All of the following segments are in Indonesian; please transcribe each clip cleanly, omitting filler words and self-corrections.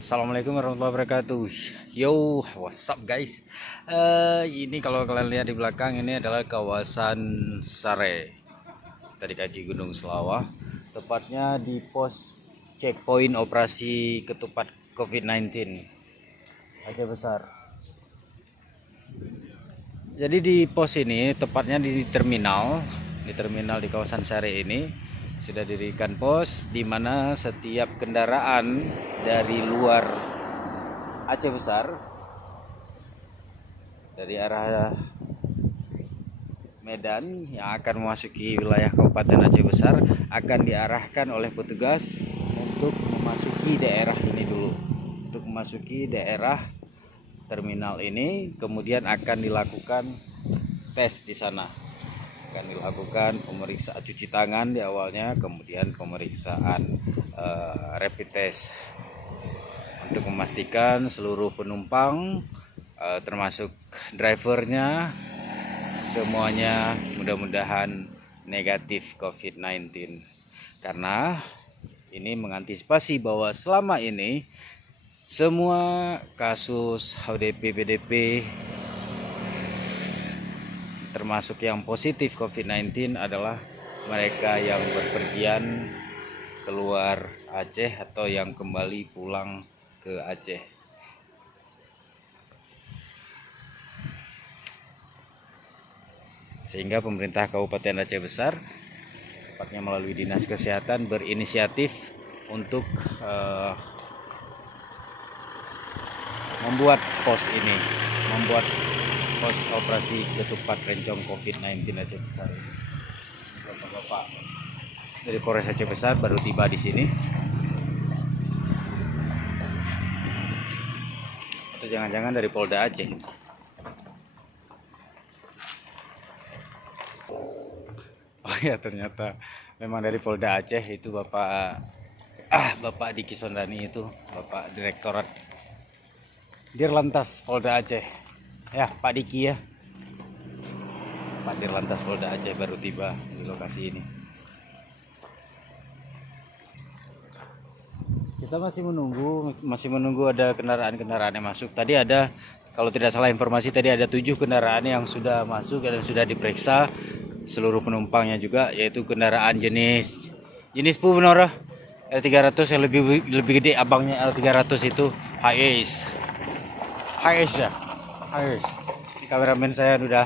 Assalamualaikum warahmatullahi wabarakatuh. Yo, what's up guys? Ini kalau kalian lihat di belakang ini adalah kawasan Sare tadi kaki Gunung Selawah, tepatnya di pos checkpoint operasi ketupat COVID-19 Aceh Besar. Jadi di pos ini tepatnya di terminal di kawasan Sare ini sudah didirikan pos di mana setiap kendaraan dari luar Aceh Besar dari arah Medan yang akan memasuki wilayah Kabupaten Aceh Besar akan diarahkan oleh petugas untuk memasuki daerah ini dulu, untuk memasuki daerah terminal ini, kemudian akan dilakukan tes di sana. Akan dilakukan pemeriksaan cuci tangan di awalnya, kemudian pemeriksaan rapid test untuk memastikan seluruh penumpang termasuk drivernya semuanya mudah-mudahan negatif COVID-19, karena ini mengantisipasi bahwa selama ini semua kasus HDP PDP termasuk yang positif COVID-19 adalah mereka yang berpergian keluar Aceh atau yang kembali pulang ke Aceh. Sehingga pemerintah Kabupaten Aceh Besar, tepatnya melalui Dinas Kesehatan, berinisiatif untuk membuat pos ini, membuat pos operasi ketupat rencong COVID-19 Aceh Besar. Bapak-bapak dari Polres Aceh Besar baru tiba di sini. Atau jangan-jangan dari Polda Aceh. Oh ya, ternyata memang dari Polda Aceh. Itu Bapak Diki Sondani, itu Bapak Direktorat Dirlantas Polda Aceh. Ya, Pak Diki ya. Pak Dirlantas Polda Aceh baru tiba di lokasi ini. Kita masih menunggu ada kendaraan-kendaraan yang masuk. Tadi ada, kalau tidak salah informasi, tadi ada 7 kendaraan yang sudah masuk dan sudah diperiksa seluruh penumpangnya juga, yaitu kendaraan jenis pu benar L300 yang lebih gede, abangnya L300 itu Hiace ya. Kameramen saya udah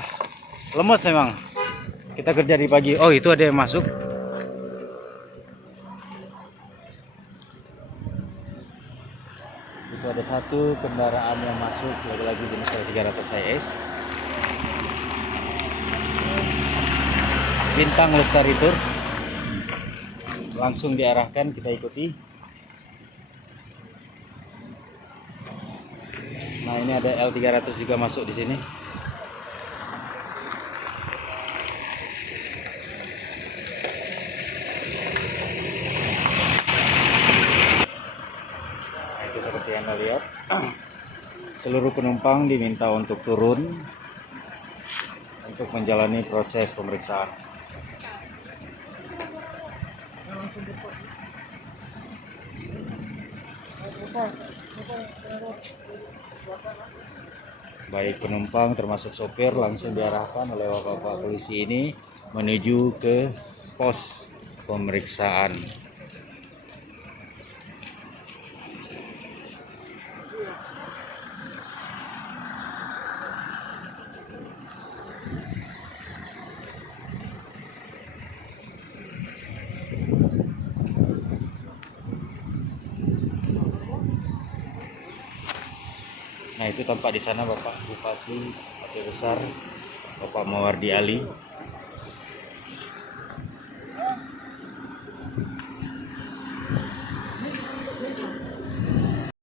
lemes memang. Kita kerja di pagi. Oh, itu ada yang masuk. Itu ada satu kendaraan yang masuk, lagi-lagi jenis L300 Hiace. Bintang Lestari Tour. Langsung diarahkan, kita ikuti. Nah, ini ada L300 juga masuk di sini. Nah, itu seperti yang Anda lihat. Seluruh penumpang diminta untuk turun untuk menjalani proses pemeriksaan. Baik penumpang termasuk sopir langsung diarahkan oleh bapak-bapak polisi ini menuju ke pos pemeriksaan. Nah, itu tampak di sana Bapak Bupati Aceh Besar, Bapak Mawardi Ali.